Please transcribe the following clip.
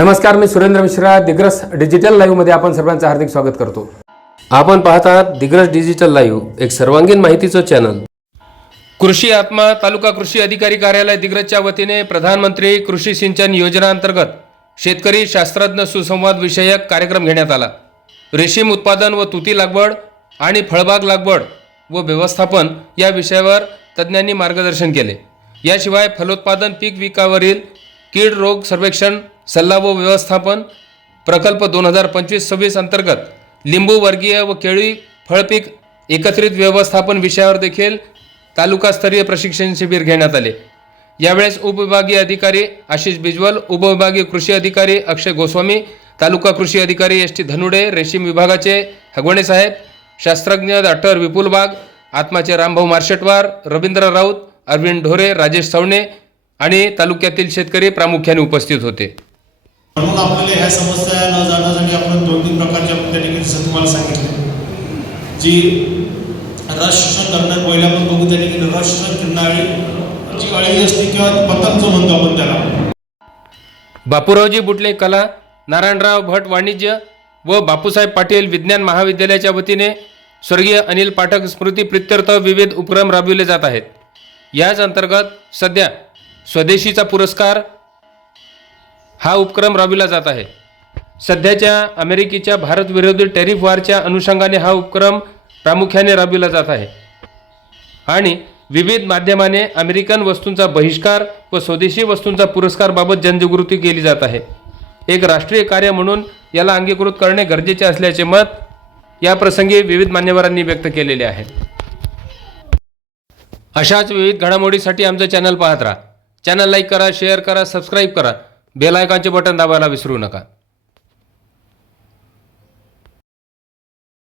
नमस्कार मी सुरेंद्र मिश्रा दिग्रस डिजिटल लाईव्हमध्ये आपण सर्वांचं हार्दिक स्वागत करतो. आपण पाहत आहात दिग्रस डिजिटल लाईव्ह एक सर्वांगीण माहितीचं चॅनल कृषी आत्मा तालुका कृषी अधिकारी कार्यालय दिग्रजच्या वतीने प्रधानमंत्री कृषी सिंचन योजनांतर्गत शेतकरी शास्त्रज्ञ सुसंवाद विषयक कार्यक्रम घेण्यात आला. रेशीम उत्पादन व तुती लागवड आणि फळबाग लागवड व व्यवस्थापन या विषयावर तज्ज्ञांनी मार्गदर्शन केले. याशिवाय फलोत्पादन पीक विकावरील कीड रोग सर्वेक्षण सल्ला व व्यवस्थापन प्रकल्प दोन हजार पंचवीस सव्वीस अंतर्गत लिंबू वर्गीय व केळी फळपीक एकत्रित व्यवस्थापन विषयावर देखील तालुकास्तरीय प्रशिक्षण शिबिर घेण्यात आले. यावेळेस उपविभागीय अधिकारी आशिष बिजवल उपविभागीय कृषी अधिकारी अक्षय गोस्वामी तालुका कृषी अधिकारी एस टी धनुडे रेशीम विभागाचे हगवणे साहेब शास्त्रज्ञ डॉक्टर विपुल बाग आत्माचे रामभाऊ मार्शेटवार रवींद्र राऊत अरविंद ढोरे राजेश सवणे आणि तालुक्यातील शेतकरी प्रामुख्याने उपस्थित होते. म्हणून आपल्याला ह्या समस्या न जाण्यासाठी आपण दोन तीन प्रकारच्या आपण त्या ठिकाणी जसं तुम्हाला सांगितलं जी रश शोषण करणार पहिला आपण बघू त्या ठिकाणी रश शोषण करणारी जी अळी असते किंवा पतंग जो म्हणतो आपण त्याला. बापूरावजी बुटले कला नारायणराव भट वाणिज्य व बापूसाहेब पाटील विज्ञान महाविद्यालयाच्या वतीने स्वर्गीय अनिल पाठक स्मृती प्रित्यर्थ विविध उपक्रम राबविले जात आहेत. याच अंतर्गत सध्या स्वदेशीचा पुरस्कार हा उपक्रम राबविला जात आहे. सध्याच्या अमेरिकेच्या भारतविरोधी टॅरिफ वारच्या अनुषंगाने हा उपक्रम प्रामुख्याने राबविला जात आहे. आणि विविध माध्यमाने अमेरिकन वस्तूंचा बहिष्कार व स्वदेशी वस्तूंचा पुरस्कारबाबत जनजागृती केली जात आहे. एक राष्ट्रीय कार्य म्हणून याला अंगीकृत करणे गरजेचे असल्याचे मत या प्रसंगी विविध मान्यवरांनी व्यक्त केलेले आहे. अशाच विविध घडामोडीसाठी आमचं चॅनल पाहत राहा. चॅनल लाईक करा शेअर करा सबस्क्राईब करा. बेल आयकॉनचे बटन दाबायला विसरू नका.